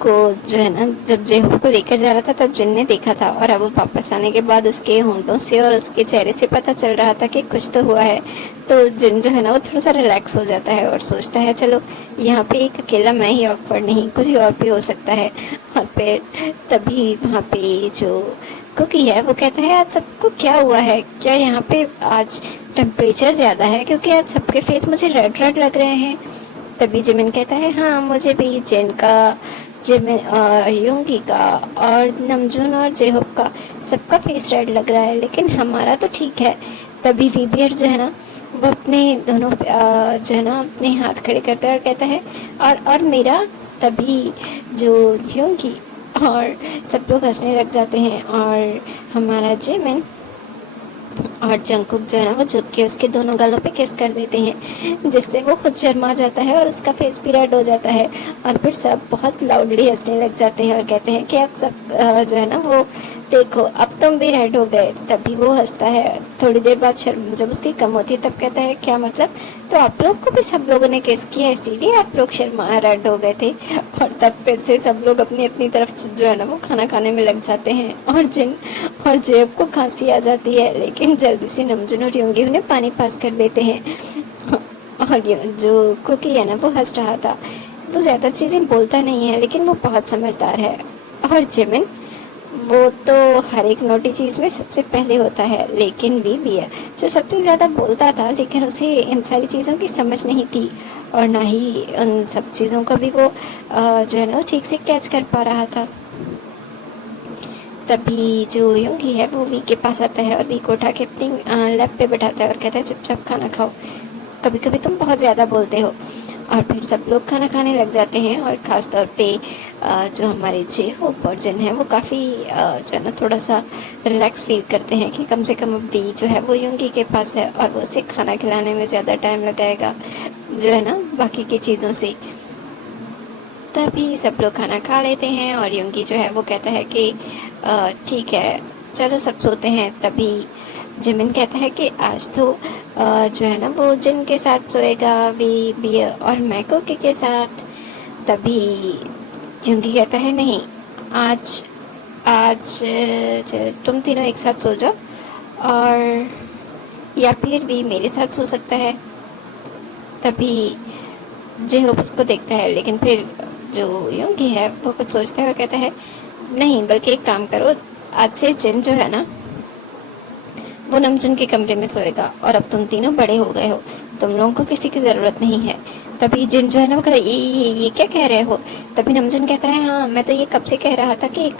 को जो है ना जब जेहोप को लेकर जा रहा था तब जिन ने देखा था, और अब वो वापस आने के बाद उसके होंठों से और उसके चेहरे से पता चल रहा था कि कुछ तो हुआ है। तो जिन जो है ना वो थोड़ा सा रिलैक्स हो जाता है और सोचता है चलो यहाँ पे एक अकेला मैं ही ऑकवर्ड नहीं, कुछ और भी हो सकता है। और फिर तभी वहाँ पे जो कुकी है वो कहता है आज सबको क्या हुआ है, क्या यहाँ पे आज टेम्परेचर ज़्यादा है, क्योंकि आज सबके फेस मुझे रेड रेड लग रहे हैं। तभी जिमिन कहता है हाँ मुझे भी जिन का, जिमिन योंगी का और नमजून और जेहोप का सबका फेस रेड लग रहा है, लेकिन हमारा तो ठीक है। तभी वीबियर जो है ना वो अपने दोनों जो है ना अपने हाथ खड़े करता है और कहता है और मेरा। तभी जो योंगी और सब लोग हंसने लग जाते हैं, और हमारा जिमिन और जंगकुक जो है ना वो झुक के उसके दोनों गालों पे किस कर देते हैं, जिससे वो खुद शर्मा जाता है और उसका फेस भी रेड हो जाता है। और फिर सब बहुत लाउडली हंसने लग जाते हैं और कहते हैं कि अब सब जो है ना वो देखो अब तुम भी रेड हो गए। तभी वो हंसता है, थोड़ी देर बाद शर्म जब उसकी कम होती है तब कहता है क्या मतलब, तो आप लोग को भी सब लोगों ने किस किया इसीलिए आप लोग शर्मा रेड हो गए थे। और तब फिर से सब लोग अपनी अपनी तरफ जो है ना वो खाना खाने में लग जाते हैं, और जिन और जेब को खांसी आ जाती है, लेकिन जल्दी से नमजून और योंगी उन्हें पानी पास कर देते हैं। और जो कुकी है ना वो हंस रहा था, वो ज़्यादा चीज़ें बोलता नहीं है लेकिन वो बहुत समझदार है। और जिमिन वो तो हर एक नोटी चीज़ में सबसे पहले होता है, लेकिन भी है जो सबसे ज़्यादा बोलता था, लेकिन उसे इन सारी चीज़ों की समझ नहीं थी और ना ही उन सब चीज़ों का भी वो जो है ना ठीक से कैच कर पा रहा था। तभी जो योंगी है वो वी के पास आता है और वी को उठा के अपनी लैप पे बैठाता है और कहता है चुपचाप खाना खाओ, कभी कभी तुम बहुत ज़्यादा बोलते हो। और फिर सब लोग खाना खाने लग जाते हैं, और ख़ास तौर पे जो हमारे जेहोप और जिन है वो काफ़ी जो है ना थोड़ा सा रिलैक्स फील करते हैं कि कम से कम अब वी जो है वो योंगी के पास है और वो उसे खाना खिलाने में ज़्यादा टाइम लगाएगा जो है ना बाकी की चीज़ों से। तभी सब लोग खाना खा लेते हैं और योंगी जो है वो कहता है कि ठीक है चलो सब सोते हैं। तभी जिमिन कहता है कि आज तो जो है ना वो जिन के साथ सोएगा, वी बी और मैं कुकी के साथ। तभी योंगी कहता है नहीं, आज आज तुम तीनों एक साथ सो जाओ, और या फिर भी मेरे साथ सो सकता है। तभी जेहोप उसको देखता है, लेकिन फिर जो योंगी है वो कुछ सोचता है और कहता है नहीं, बल्कि एक काम करो, आज से जिन जो है ना वो नमजून के कमरे में सोएगा, और अब तुम तीनों बड़े हो गए हो, तुम लोगों को किसी की ज़रूरत नहीं है। तभी जिन जो है ना वो कहता है ये क्या कह रहे हो। तभी नमजून कहता है हाँ मैं तो ये कब से कह रहा था कि एक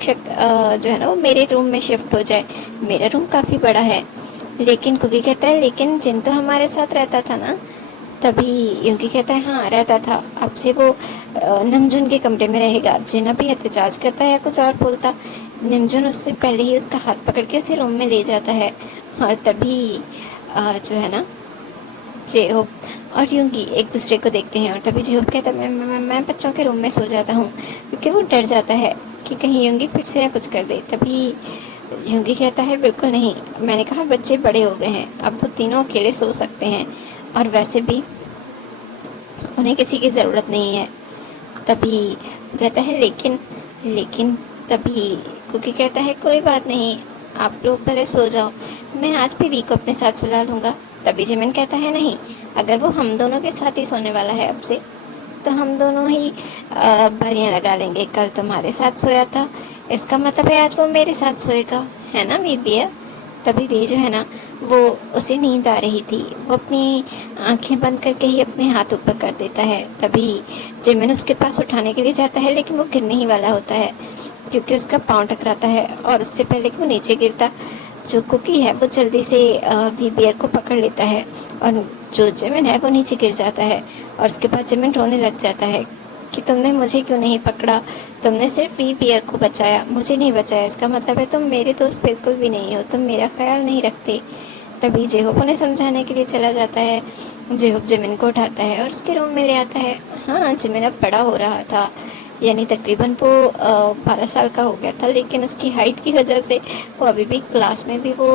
जो है ना वो मेरे रूम में शिफ्ट हो जाए, मेरा रूम काफ़ी बड़ा है। लेकिन कुकी कहता है लेकिन जिन तो हमारे साथ रहता था ना। तभी योंगी कहता है हाँ रहता था, अब से वो नमजून के कमरे में रहेगा। जिन अभी एहतजाज करता है कुछ और बोलता, नमजून उससे पहले ही उसका हाथ पकड़ के उसे रूम में ले जाता है। और तभी जो है ना जेहोप और योंगी एक दूसरे को देखते हैं, और तभी जेहोप कहता है मैं बच्चों के रूम में सो जाता हूँ, क्योंकि वो डर जाता है कि कहीं योंगी फिर से ना कुछ कर दे। तभी योंगी कहता है बिल्कुल नहीं, मैंने कहा बच्चे बड़े हो गए हैं, अब वो तीनों अकेले सो सकते हैं, और वैसे भी उन्हें किसी की ज़रूरत नहीं है। तभी कहता है लेकिन तभी कुकी कहता है कोई बात नहीं, आप लोग पहले सो जाओ, मैं आज भी वी को अपने साथ सुला लूँगा। तभी जिमिन कहता है नहीं, अगर वो हम दोनों के साथ ही सोने वाला है अब से, तो हम दोनों ही भरियाँ लगा लेंगे। कल तुम्हारे साथ सोया था, इसका मतलब है आज वो मेरे साथ सोएगा, है ना वी भी है। तभी वे जो है ना वो उसे नींद आ रही थी, वो अपनी आंखें बंद करके ही अपने हाथ ऊपर कर देता है। तभी जिमिन उसके पास उठाने के लिए जाता है, लेकिन वो गिरने ही वाला होता है क्योंकि उसका पाँव टकराता है, और उससे पहले कि वो नीचे गिरता जो कुकी है वो जल्दी से वीबियर को पकड़ लेता है, और जो जिमिन है वो नीचे गिर जाता है। और उसके बाद जिमिन रोने लग जाता है कि तुमने मुझे क्यों नहीं पकड़ा, तुमने सिर्फ वीबियर को बचाया, मुझे नहीं बचाया, इसका मतलब है तुम मेरे दोस्त बिल्कुल भी नहीं हो, तुम मेरा ख्याल नहीं रखते। तभी जेहोप उन्हें समझाने के लिए चला जाता है। जेहोप जिमिन को उठाता है और उसके रूम में ले आता है। हाँ जिमिन अब बड़ा हो रहा था, यानी तकरीबन वो 12 साल का हो गया था, लेकिन उसकी हाइट की वजह से वो अभी भी क्लास में भी वो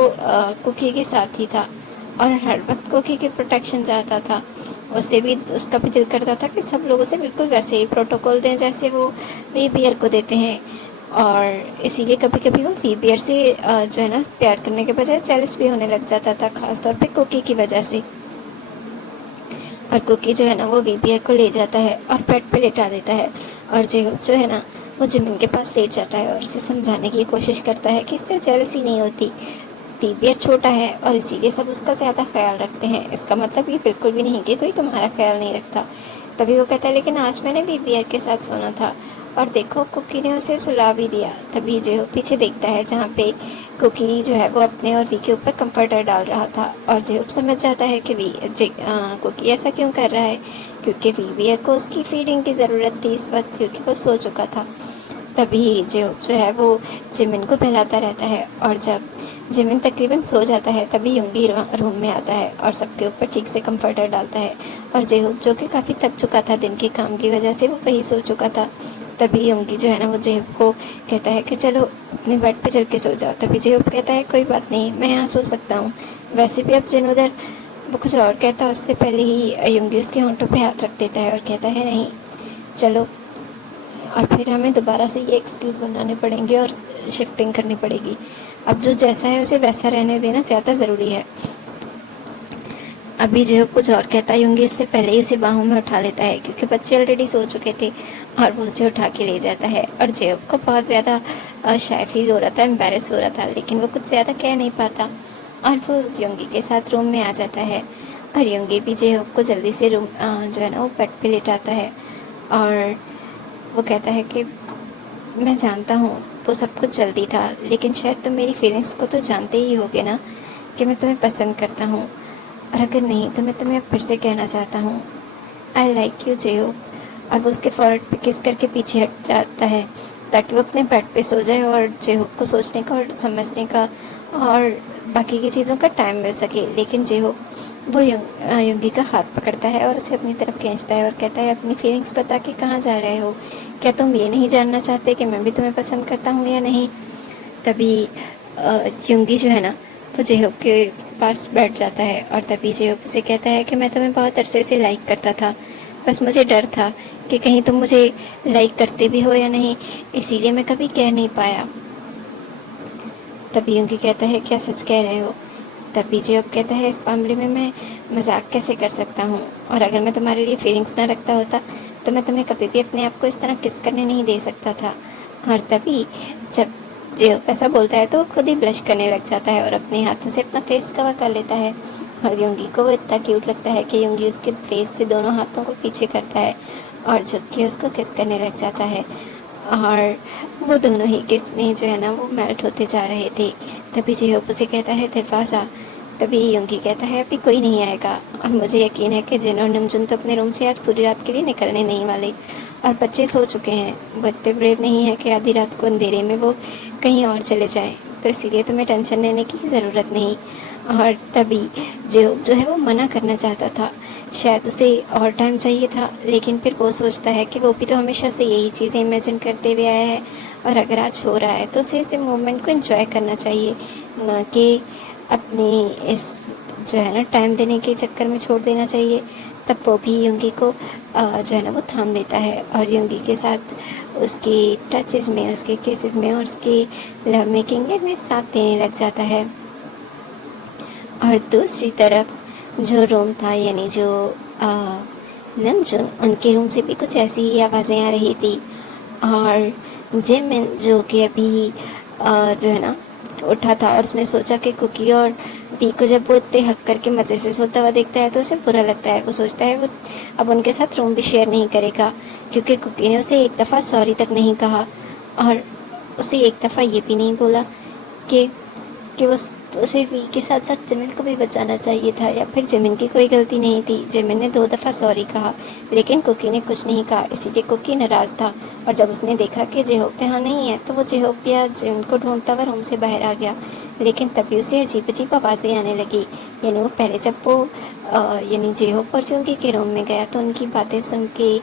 कुकी के साथ ही था और हर वक्त कुकी की प्रोटेक्शन चाहता था। उससे भी उसका भी दिल करता था कि सब लोग उसे बिल्कुल वैसे ही प्रोटोकॉल दें जैसे वो वीबियर को देते हैं, और इसीलिए कभी कभी वो वीबियर से जो है ना प्यार करने के बजाय जेलस भी होने लग जाता था, खासतौर पे कुकी की वजह से। और कुकी जो है ना वो बीबियर को ले जाता है और बेड पे लेटा देता है, और जेहूब जो है ना वो जिमिन के पास लेट जाता है और उसे समझाने की कोशिश करता है कि इससे जेलसी नहीं होती, बीबियर छोटा है और इसीलिए सब उसका ज़्यादा ख्याल रखते हैं, इसका मतलब ये बिल्कुल भी नहीं कि कोई तुम्हारा ख्याल नहीं रखता। तभी वो कहता है लेकिन आज मैंने बीबियर के साथ सोना था और देखो कुकी ने उसे सुला भी दिया। तभी जो पीछे देखता है जहाँ पे कुकी जो है वो अपने और वी के ऊपर कंफर्टर डाल रहा था, और जेहूब समझ जाता है कि कुकी ऐसा क्यों कर रहा है, क्योंकि वी को उसकी फीडिंग की ज़रूरत थी इस वक्त, क्योंकि वो सो चुका था। तभी जेहूब जो है वो जिमिन को बहलाता रहता है, और जब जिमिन तकरीबन सो जाता है तभी युंगी रूम में आता है और सबके ऊपर ठीक से कंफर्टर डालता है, और जेहूब जो कि काफ़ी थक चुका था दिन के काम की वजह से, वो वही सो चुका था। तभी योंगी जो है ना वो जेहूब को कहता है कि चलो अपने बेड पे चल के सो जाओ। तभी जेहूब कहता है कोई बात नहीं, मैं यहाँ सो सकता हूँ, वैसे भी अब जिन उधर। वो कुछ और कहता है उससे पहले ही योंगी उसके होंठों पे हाथ रख देता है और कहता है नहीं चलो, और फिर हमें दोबारा से ये एक्सक्यूज़ बनाने पड़ेंगे और शिफ्टिंग करनी पड़ेगी। अब जो जैसा है उसे वैसा रहने देना ज़्यादा ज़रूरी है। अभी जो कुछ और कहता है योंगी इससे पहले ही उसे बाहों में उठा लेता है, क्योंकि बच्चे ऑलरेडी सो चुके थे, और वो उसे उठा के ले जाता है। और जेब को बहुत ज़्यादा शाय फील हो रहा था, एम्बेरस हो रहा था, लेकिन वो कुछ ज़्यादा कह नहीं पाता, और वो योंगी के साथ रूम में आ जाता है। और योंगी भी जेब को जल्दी से रूम जो है ना वो बेड पे लेटाता है, और वो कहता है कि मैं जानता हूँ वो सब कुछ जल्दी था, लेकिन शायद तुम मेरी फीलिंग्स को तो जानते ही होगे ना कि मैं तुम्हें पसंद करता हूँ, और अगर नहीं तो मैं तुम्हें फिर से कहना चाहता हूँ आई लाइक यू जेहूब। और वो उसके फोrehead पे किस करके पीछे हट जाता है ताकि वो अपने बेड पे सो जाए और जेहूब को सोचने का और समझने का और बाकी की चीज़ों का टाइम मिल सके। लेकिन जेहूब वो युंगी का हाथ पकड़ता है और उसे अपनी तरफ खींचता है और कहता है अपनी फीलिंग्स बता के कहाँ जा रहे हो, क्या तुम ये नहीं जानना चाहते कि मैं भी तुम्हें पसंद करता हूँ या नहीं। तभी युंगी जो है ना वो जेहूब के पास बैठ जाता है, और तभी जेहूब उसे कहता है कि मैं तुम्हें बहुत अरसे से लाइक करता था, बस मुझे डर था कि कहीं तुम मुझे लाइक करते भी हो या नहीं, इसीलिए मैं कभी कह नहीं पाया। तभी युंगी कहता है क्या सच कह रहे हो। तभी जेहूब कहता है इस मामले में मैं मजाक कैसे कर सकता हूँ, और अगर मैं तुम्हारे लिए फीलिंग्स ना रखता होता तो मैं तुम्हें कभी भी अपने आप को इस तरह किस करने नहीं दे सकता था। और तभी जब जेहूब ऐसा बोलता है तो वो खुद ही ब्लश करने लग जाता है और अपने हाथों से अपना फेस कवर कर लेता है, और योंगी को वो इतना क्यूट लगता है कि योंगी उसके फेस से दोनों हाथों को पीछे करता है और झुक के उसको किस करने लग जाता है, और वो दोनों ही किस में जो है ना वो मेल्ट होते जा रहे थे। तभी जेहूब उसे कहता है दरवाज़ा। तभी योंगी कहता है अभी कोई नहीं आएगा, और मुझे यकीन है कि जिन और नमजुन तो अपने रूम से आज पूरी रात के लिए निकलने नहीं वाले, और बच्चे सो चुके हैं, वो इतने ब्रेव नहीं है कि आधी रात को अंधेरे में वो कहीं और चले जाएं, तो इसीलिए तुम्हें टेंशन लेने की ज़रूरत नहीं। और तभी जो है वो मना करना चाहता था, शायद उसे और टाइम चाहिए था, लेकिन फिर वो सोचता है कि वो भी तो हमेशा से यही चीज़ें इमेजिन करते हुए आया है, और अगर आज हो रहा है तो उसे इस मोमेंट को एंजॉय करना चाहिए, ना कि अपनी इस जो है ना टाइम देने के चक्कर में छोड़ देना चाहिए। तब वो भी योंगी को जो है ना वो थाम लेता है, और योंगी के साथ उसकी टचेस में, उसके केसेस में और उसकी लव मेकिंग में साथ देने लग जाता है। और दूसरी तरफ जो रूम था, यानी जो नमजुन, उनके रूम से भी कुछ ऐसी ही आवाज़ें आ रही थी, और जिमिन जो कि अभी जो है ना उठा था और उसने सोचा कि कुकी और वी को जब वो इतने हक करके मज़े से सोता हुआ देखता है तो उसे बुरा लगता है। वो सोचता है वो अब उनके साथ रूम भी शेयर नहीं करेगा, क्योंकि कुकी ने उसे एक दफ़ा सॉरी तक नहीं कहा, और उसे एक दफ़ा ये भी नहीं बोला कि वो उसे वी के साथ साथ जिमिन को भी बचाना चाहिए था, या फिर जिमिन की कोई गलती नहीं थी। जिमिन ने 2 दफ़ा सॉरी कहा, लेकिन कुकी ने कुछ नहीं कहा, इसीलिए कुकी नाराज़ था, और जब उसने देखा कि जेहूब यहाँ नहीं है तो वो जेहूब या जिमिन को ढूंढता हुआ रूम से बाहर आ गया। लेकिन तभी उसे अजीब अजीब आवाज़ें आने लगी, यानी वो पहले जब वो यानी जेहूब और योंगी के रूम में गया तो उनकी बातें सुन के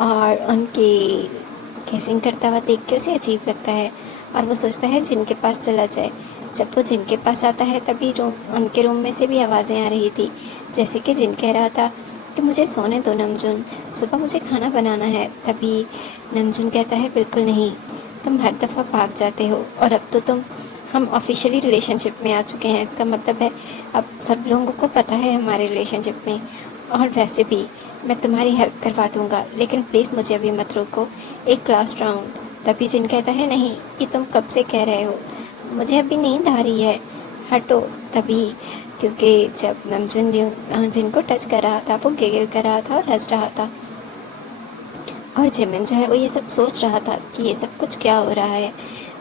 और उनके गेसिंग करता हुआ देख के उसे अजीब लगता है और वो सोचता है जिन के पास चला जाए। जब वो जिन के पास आता है तभी उनके रूम में से भी आवाज़ें आ रही थी, जैसे कि जिन कह रहा था कि मुझे सोने दो नमजून, सुबह मुझे खाना बनाना है। तभी नमजून कहता है बिल्कुल नहीं, तुम हर दफ़ा भाग जाते हो और अब तो हम ऑफिशियली रिलेशनशिप में आ चुके हैं। इसका मतलब है अब सब लोगों को पता है हमारे रिलेशनशिप में, और वैसे भी मैं तुम्हारी हेल्प करवा दूंगा, लेकिन प्लीज़ मुझे अभी मत रोको, एक लास्ट राउंड। तभी जिन कहता है नहीं, ये तुम कब से कह रहे हो, मुझे अभी नींद आ रही है, हटो। तभी क्योंकि जब नमजून जिनको टच कर रहा था वो गिगल कर रहा था और हंस रहा था, और जिमिन जो है वो ये सब सोच रहा था कि ये सब कुछ क्या हो रहा है।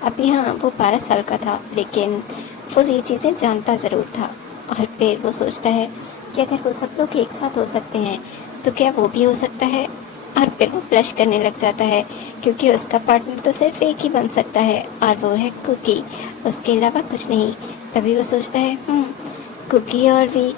अभी हाँ वो 12 साल का था, लेकिन वो ये चीज़ें जानता ज़रूर था। और फिर वो सोचता है कि अगर वो सब लोग एक साथ हो सकते हैं तो क्या वो भी हो सकता है। और फिर वो ब्लश करने लग जाता है, क्योंकि उसका पार्टनर तो सिर्फ एक ही बन सकता है और वो है कुकी, उसके अलावा कुछ नहीं। तभी वो सोचता है कुकी और भी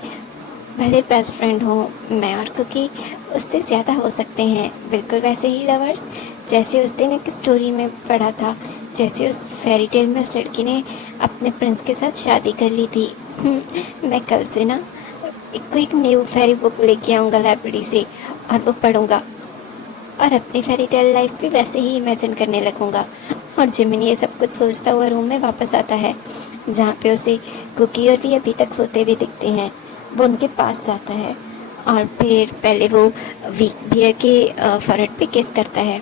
भले बेस्ट फ्रेंड हो, मैं और कुकी उससे ज़्यादा हो सकते हैं, बिल्कुल वैसे ही लवर्स जैसे उस दिन एक स्टोरी में पढ़ा था, जैसे उस फेरी टेल में उस लड़की ने अपने प्रिंस के साथ शादी कर ली थी। मैं कल से ना एक न्यू फेरी बुक लेके आऊँगा लाइब्रेरी से और वो पढ़ूंगा और अपनी फेरी टेल लाइफ भी वैसे ही इमेजिन करने लगूंगा। और जिमिन ये सब कुछ सोचता हुआ रूम में वापस आता है, जहाँ पे उसे कुकी और भी अभी तक सोते हुए दिखते हैं। वो उनके पास जाता है और फिर पहले वो वीक बियर के फरहट पे किस करता है,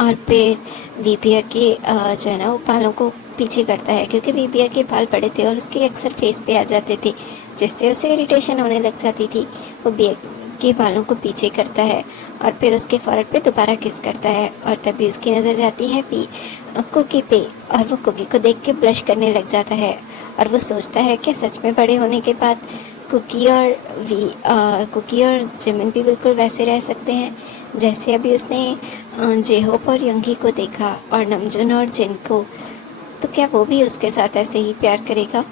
और फिर वीबिया के जो है ना वो बालों को पीछे करता है, क्योंकि वीबिया के बाल बड़े थे और उसके अक्सर फेस पे आ जाते थे, जिससे उसे इरिटेशन होने लग जाती थी। वो बिया के बालों को पीछे करता है और फिर उसके फॉरहेड पे दोबारा किस करता है, और तभी उसकी नज़र जाती है कुकी पे, और वो कुकी को देख के ब्लश करने लग जाता है। और वो सोचता है कि सच में बड़े होने के बाद कुकी और जिमिन भी बिल्कुल वैसे रह सकते हैं जैसे अभी उसने जेहोप और यंगी को देखा, और नमजून और जिन को। तो क्या वो भी उसके साथ ऐसे ही प्यार करेगा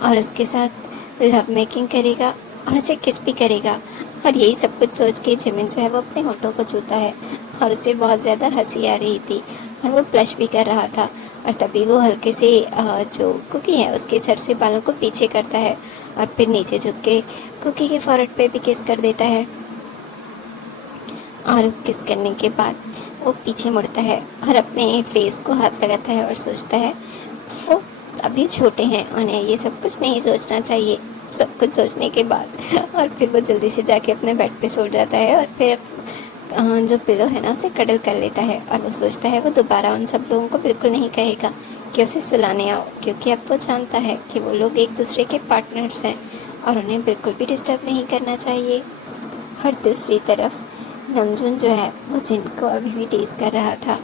और उसके साथ लव मेकिंग करेगा और उसे किस भी करेगा। और यही सब कुछ सोच के जिमिन जो है वो अपने होठों को छूता है और उसे बहुत ज़्यादा हंसी आ रही थी और वो ब्लश भी कर रहा था। और तभी वो हल्के से जो कुकी है उसके सर से बालों को पीछे करता है और फिर नीचे झुक के कुकी के फॉरहेड पे भी किस कर देता है। और किस करने के बाद वो पीछे मुड़ता है और अपने फेस को हाथ लगाता है और सोचता है वो अभी छोटे हैं, उन्हें ये सब कुछ नहीं सोचना चाहिए। सब कुछ सोचने के बाद और फिर वो जल्दी से जाके अपने बेड पे सो जाता है और फिर जो पिलो है ना उसे कडल कर लेता है। और वो सोचता है वो दोबारा उन सब लोगों को बिल्कुल नहीं कहेगा कि उसे सुलाने आओ, क्योंकि अब वो जानता है कि वो लोग एक दूसरे के पार्टनर्स हैं और उन्हें बिल्कुल भी डिस्टर्ब नहीं करना चाहिए। और दूसरी तरफ नमजून जो है वो जिन को अभी भी टीज कर रहा था,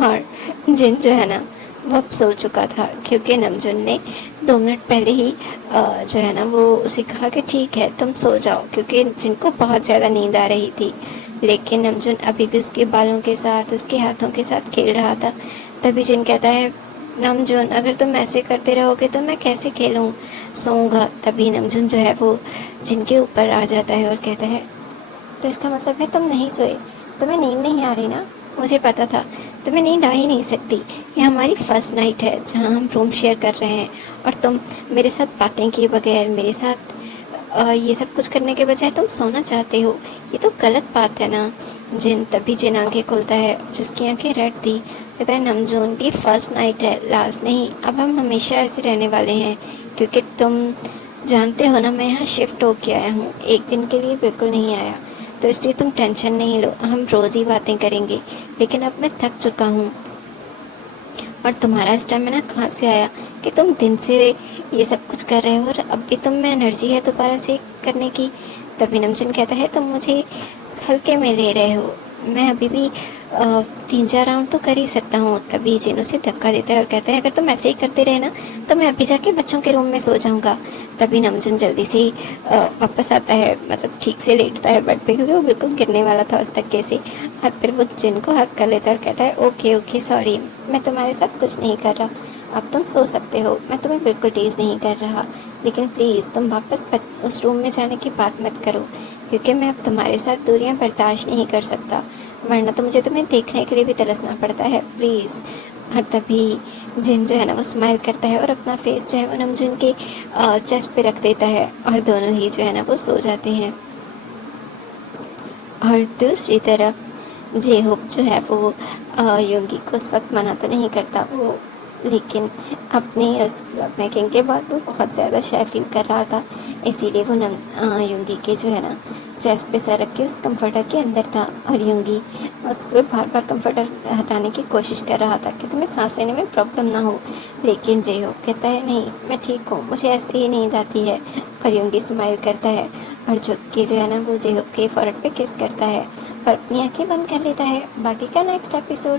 और जिन जो है ना वो अब सो चुका था, क्योंकि नमजून ने 2 मिनट पहले ही जो है ना वो उसे कहा कि ठीक है तुम सो जाओ, क्योंकि जिनको बहुत ज़्यादा नींद आ रही थी। लेकिन नमजून अभी भी उसके बालों के साथ उसके हाथों के साथ खेल रहा था। तभी जिन कहता है नमजून अगर तुम ऐसे करते रहोगे तो मैं कैसे खेलूँ, सोऊंगा। तभी नमजून जो है वो जिनके ऊपर आ जाता है और कहता है तो इसका मतलब है तुम नहीं सोए, तुम्हें नींद नहीं आ रही ना, मुझे पता था तुम्हें नींद आ ही नहीं सकती। ये हमारी फर्स्ट नाइट है जहाँ हम रूम शेयर कर रहे हैं और तुम मेरे साथ बातें किए बगैर मेरे साथ ये सब कुछ करने के बजाय तुम सोना चाहते हो, ये तो गलत बात है ना। तभी जिन आंखें खोलता है, जिसकी आंखें रेड थी। कहता है नमजून ये फर्स्ट नाइट है, लास्ट नहीं, अब हम हमेशा ऐसे रहने वाले हैं, क्योंकि तुम जानते हो ना मैं यहाँ शिफ्ट होके आया हूँ, एक दिन के लिए बिल्कुल नहीं आया, तो इसलिए तुम टेंशन नहीं लो, हम रोज़ ही बातें करेंगे। लेकिन अब मैं थक चुका हूँ और तुम्हारा स्टेमिना कहाँ से आया कि तुम दिन से ये सब कुछ कर रहे हो और अब भी तुम में एनर्जी है दोबारा से करने की। तभी नमजून कहता है तुम मुझे हल्के में ले रहे हो, मैं अभी भी 3-4 राउंड तो कर ही सकता हूँ। तभी जिन उसे धक्का देता है और कहता है अगर तुम ऐसे ही करते रहे ना तो मैं अभी जाके बच्चों के रूम में सो जाऊँगा। तभी नमजून जल्दी से वापस आता है, मतलब ठीक से लेटता है बेड पे, क्योंकि वो बिल्कुल गिरने वाला था उस धक्के से। और फिर वो जिन को हक कर लेता है और कहता है ओके ओके सॉरी, मैं तुम्हारे साथ कुछ नहीं कर रहा, अब तुम सो सकते हो, मैं तुम्हें बिल्कुल टीज नहीं कर रहा, लेकिन प्लीज़ तुम वापस उस रूम में जाने की बात मत करो, क्योंकि मैं अब तुम्हारे साथ दूरियां बर्दाश्त नहीं कर सकता। वरना तो मुझे तुम्हें देखने के लिए भी तरसना पड़ता है, प्लीज़। और तभी जिन जो है ना वो स्माइल करता है और अपना फेस जो है वो नमजून के चेस्ट पे रख देता है और दोनों ही जो है ना वो सो जाते हैं। और दूसरी तरफ जे होप जो है वो योगी को उस वक्त मना तो नहीं करता वो, लेकिन अपनी उस मेकिंग के बाद वो बहुत ज़्यादा शाय फील कर रहा था, इसीलिए वो योगी के जो है ना चेस्ट पे सर रख के उस कंफर्टर के अंदर था और योगी उसको बार बार कंफर्टर हटाने की कोशिश कर रहा था कि तुम्हें सांस लेने में प्रॉब्लम ना हो, लेकिन जे होप कहता है नहीं मैं ठीक हूँ, मुझे ऐसे ही नींद आती है। और योगी स्माइल करता है और झुक के जो है ना वो जे होप के फॉरहेड पे किस करता है और अपनी आंखें बंद कर लेता है। बाकी का नेक्स्ट एपिसोड